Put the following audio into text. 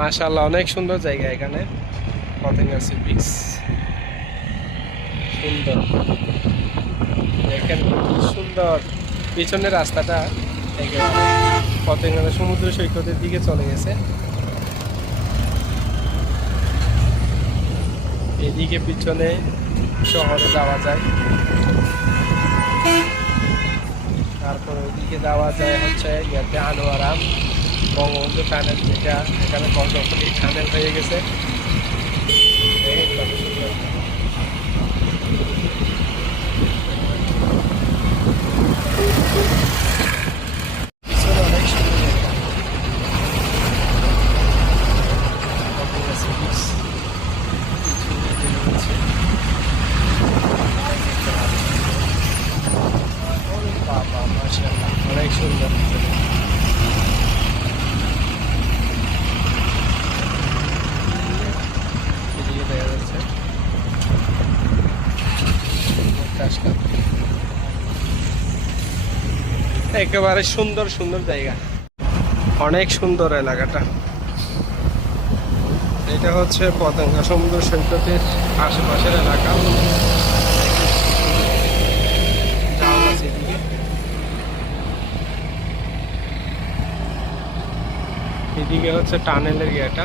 মাশাআল্লাহ অনেক সুন্দর জায়গা এখানে পতেঙ্গা সি বিচ। সুন্দর, দেখেন কি সুন্দর পিছনের রাস্তাটা একেবারে পতেঙ্গা সমুদ্র সৈকতের দিকে চলে গেছে। এদিকে পিছনে শহরে যাওয়া যায়, তারপর ওইদিকে যাওয়া যায় হচ্ছে ইয়াতে আনোয়ারা বঙ্গবন্ধু টানেল, যেটা এখানে কর্ণফুলী টানেল হয়ে গেছে। দেখেন কত সুন্দর। পিছনে অনেক সুন্দর জায়গা, পতেঙ্গা সি বিচ। বাবা মাশাআল্লাহ অনেক সুন্দর। এদিকে দেখা যাচ্ছে একেবারে সুন্দর সুন্দর জায়গা, অনেক সুন্দর এলাকাটা। এটা হচ্ছে পতেঙ্গা সমুদ্র সৈকতের আশেপাশের এলাকা। এদিকে হচ্ছে টানেলের ইয়েটা।